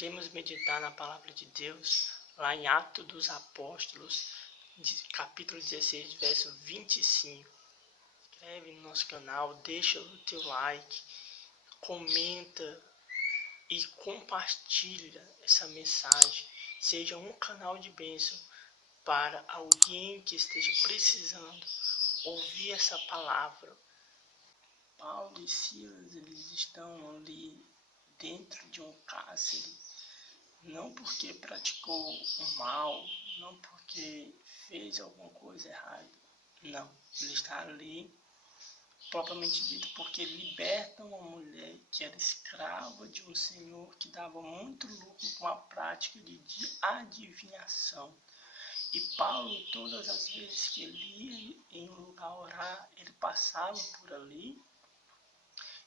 Iremos meditar na palavra de Deus, lá em Atos dos Apóstolos, capítulo 16, verso 25. Inscreve no nosso canal, deixa o teu like, comenta e compartilha essa mensagem. Seja um canal de bênção para alguém que esteja precisando ouvir essa palavra. Paulo e Silas, eles estão ali dentro de um cárcere, não porque praticou o mal, não porque fez alguma coisa errada, não. Ele está ali, propriamente dito, porque liberta uma mulher que era escrava de um senhor que dava muito lucro com a prática de adivinhação. E Paulo, todas as vezes que ele ia em um lugar orar, ele passava por ali,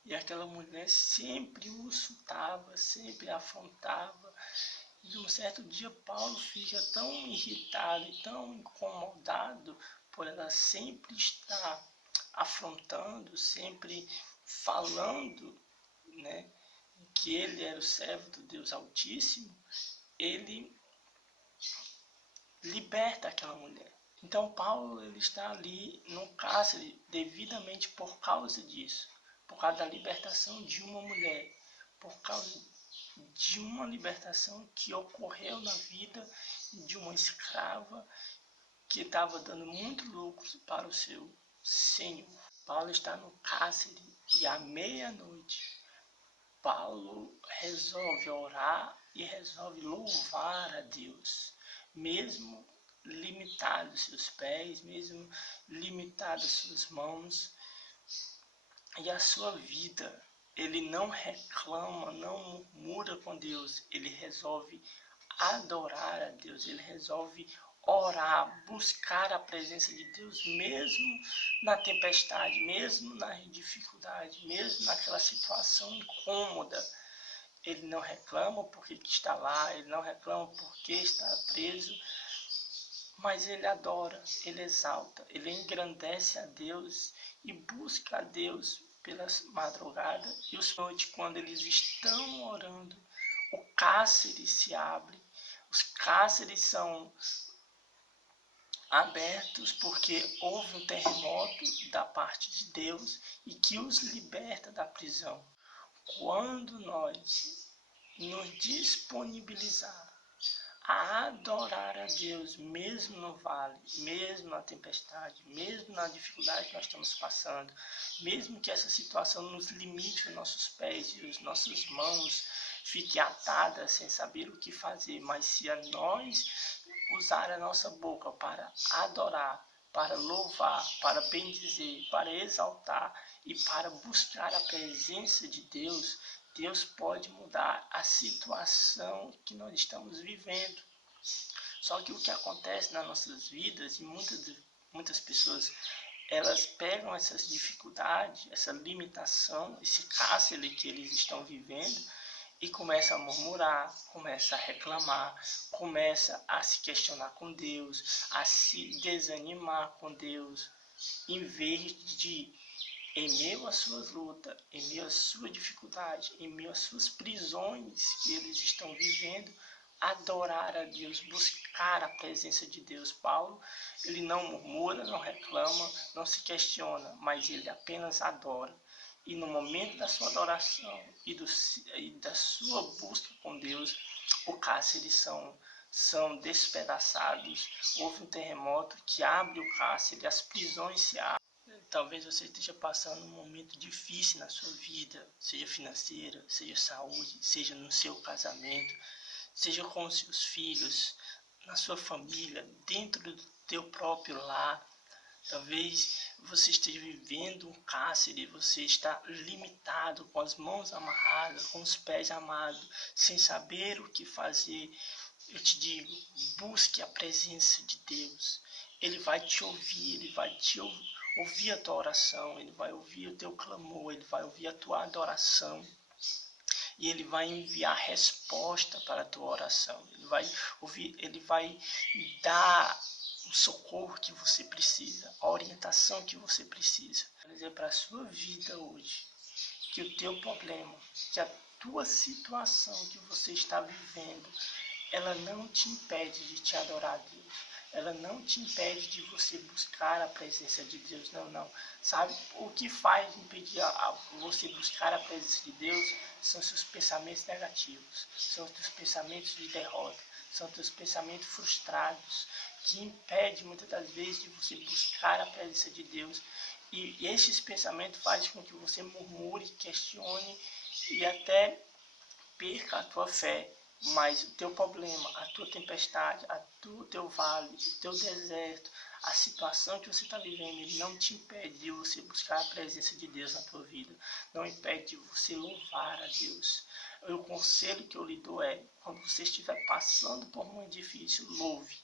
e aquela mulher sempre o insultava, sempre afrontava. E um certo dia Paulo fica tão irritado e tão incomodado por ela sempre estar afrontando, sempre falando, né, que ele era o servo do Deus Altíssimo. Ele liberta aquela mulher. Então Paulo, ele está ali no cárcere devidamente por causa disso, por causa da libertação de uma mulher, por causa de uma libertação que ocorreu na vida de uma escrava que estava dando muito lucro para o seu senhor. Paulo está no cárcere e à meia-noite Paulo resolve orar e resolve louvar a Deus, mesmo limitado seus pés, mesmo limitado suas mãos e a sua vida. Ele não reclama, não murmura com Deus, ele resolve adorar a Deus, ele resolve orar, buscar a presença de Deus, mesmo na tempestade, mesmo na dificuldade, mesmo naquela situação incômoda. Ele não reclama porque está lá, ele não reclama porque está preso, mas ele adora, ele exalta, ele engrandece a Deus e busca a Deus pelas madrugadas e os noites, quando eles estão orando, o cárcere se abre. Os cárceres são abertos porque houve um terremoto da parte de Deus e que os liberta da prisão. Quando nós nos disponibilizar a adorar a Deus, mesmo no vale, mesmo na tempestade, mesmo na dificuldade que nós estamos passando, mesmo que essa situação nos limite os nossos pés e as nossas mãos fiquem atadas sem saber o que fazer, mas se a nós usar a nossa boca para adorar, para louvar, para bendizer, para exaltar e para buscar a presença de Deus, Deus pode mudar a situação que nós estamos vivendo. Só que o que acontece nas nossas vidas, e muitas pessoas, elas pegam essas dificuldades, essa limitação, esse cárcere que eles estão vivendo e começam a murmurar, começam a reclamar, começam a se questionar com Deus, a se desanimar com Deus, em vez de, em meio às suas lutas, em meio às suas dificuldades, em meio às suas prisões que eles estão vivendo, adorar a Deus, buscar a presença de Deus. Paulo, ele não murmura, não reclama, não se questiona, mas ele apenas adora. E no momento da sua adoração e da sua busca com Deus, o cárcere são despedaçados. Houve um terremoto que abre o cárcere, as prisões se abrem. Talvez você esteja passando um momento difícil na sua vida, seja financeira, seja saúde, seja no seu casamento, seja com os seus filhos, na sua família, dentro do teu próprio lar. Talvez você esteja vivendo um cárcere, você está limitado, com as mãos amarradas, com os pés amarrados, sem saber o que fazer. Eu te digo, busque a presença de Deus. Ele vai te ouvir, ele vai te ouvir a tua oração, ele vai ouvir o teu clamor, ele vai ouvir a tua adoração. E ele vai enviar resposta para a tua oração. Ele vai dar o socorro que você precisa, a orientação que você precisa. Quero dizer para a sua vida hoje que o teu problema, que a tua situação que você está vivendo, ela não te impede de te adorar a Deus. Ela não te impede de você buscar a presença de Deus. Não, não. Sabe, o que faz impedir você buscar a presença de Deus são seus pensamentos negativos, são os teus pensamentos de derrota, são os teus pensamentos frustrados, que impedem muitas das vezes de você buscar a presença de Deus. E esses pensamentos fazem com que você murmure, questione e até perca a tua fé. Mas o teu problema, a tua tempestade, o teu vale, o teu deserto, a situação que você está vivendo, ele não te impede de você buscar a presença de Deus na tua vida. Não impede de você louvar a Deus. O conselho que eu lhe dou é, quando você estiver passando por um momento difícil, louve.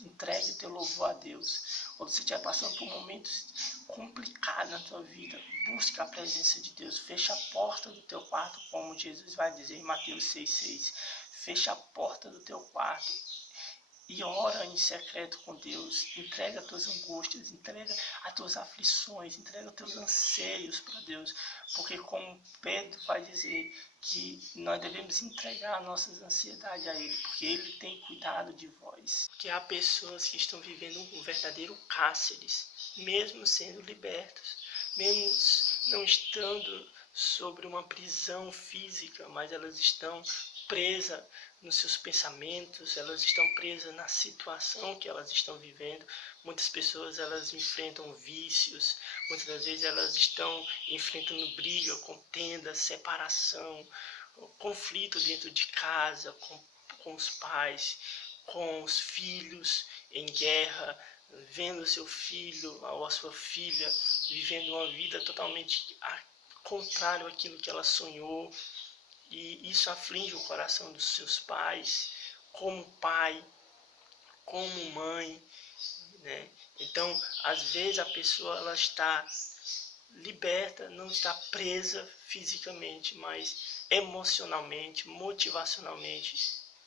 Entregue o teu louvor a Deus. Quando você estiver passando por momentos complicados na tua vida, busca a presença de Deus. Fecha a porta do teu quarto, como Jesus vai dizer em Mateus 6,6. Fecha a porta do teu quarto e ora em secreto com Deus. Entrega as tuas angústias, entrega as tuas aflições, entrega os teus anseios para Deus. Porque como Pedro vai dizer que nós devemos entregar nossas ansiedades a Ele, porque Ele tem cuidado de vós. Porque há pessoas que estão vivendo um verdadeiro cárcere, mesmo sendo libertos, mesmo não estando sobre uma prisão física, mas elas estão presas nos seus pensamentos, elas estão presas na situação que elas estão vivendo. Muitas pessoas elas enfrentam vícios, muitas das vezes elas estão enfrentando briga, contenda, separação, conflito dentro de casa, com os pais, com os filhos em guerra, vendo seu filho ou a sua filha vivendo uma vida totalmente contrário àquilo que ela sonhou. E isso aflige o coração dos seus pais, como pai, como mãe, né? Então, às vezes a pessoa ela está liberta, não está presa fisicamente, mas emocionalmente, motivacionalmente,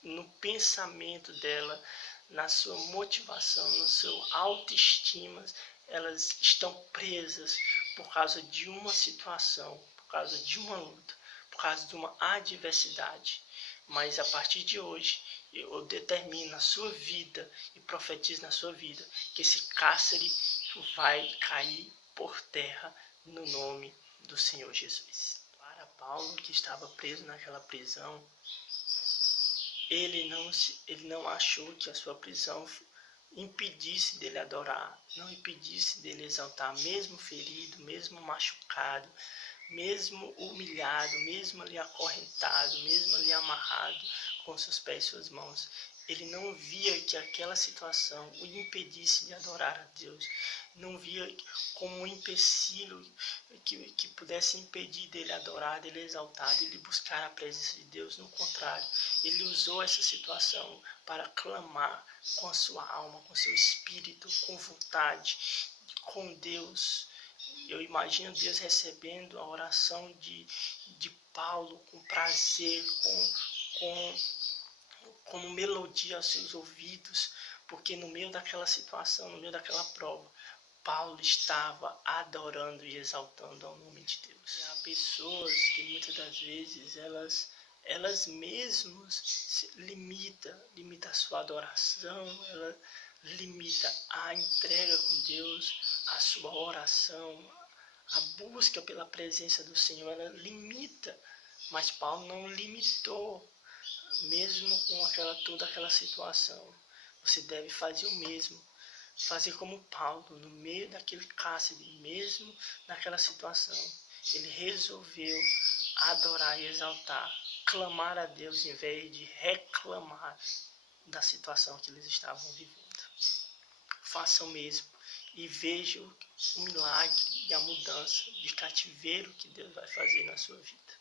no pensamento dela, na sua motivação, no seu autoestima, elas estão presas por causa de uma situação, por causa de uma luta, por causa de uma adversidade. Mas a partir de hoje, eu determino na sua vida e profetizo na sua vida que esse cárcere vai cair por terra no nome do Senhor Jesus. Para Paulo, que estava preso naquela prisão, ele não achou que a sua prisão impedisse dele adorar, não impedisse dele exaltar, mesmo ferido, mesmo machucado, mesmo humilhado, mesmo ali acorrentado, mesmo ali amarrado com seus pés e suas mãos. Ele não via que aquela situação o impedisse de adorar a Deus. Não via como um empecilho que pudesse impedir dele adorar, dele exaltar, dele buscar a presença de Deus. No contrário, ele usou essa situação para clamar com a sua alma, com seu espírito, com vontade, com Deus. Eu imagino Deus recebendo a oração de Paulo com prazer, como melodia aos seus ouvidos, porque no meio daquela situação, no meio daquela prova, Paulo estava adorando e exaltando ao nome de Deus. E há pessoas que muitas das vezes elas mesmas limita a sua adoração, ela limita a entrega com Deus, a sua oração, a busca pela presença do Senhor, ela limita, mas Paulo não limitou, mesmo com toda aquela situação. Você deve fazer o mesmo, fazer como Paulo, no meio daquele cárcere, mesmo naquela situação, ele resolveu adorar e exaltar, clamar a Deus em vez de reclamar da situação que eles estavam vivendo. Faça o mesmo e veja o milagre e a mudança de cativeiro que Deus vai fazer na sua vida.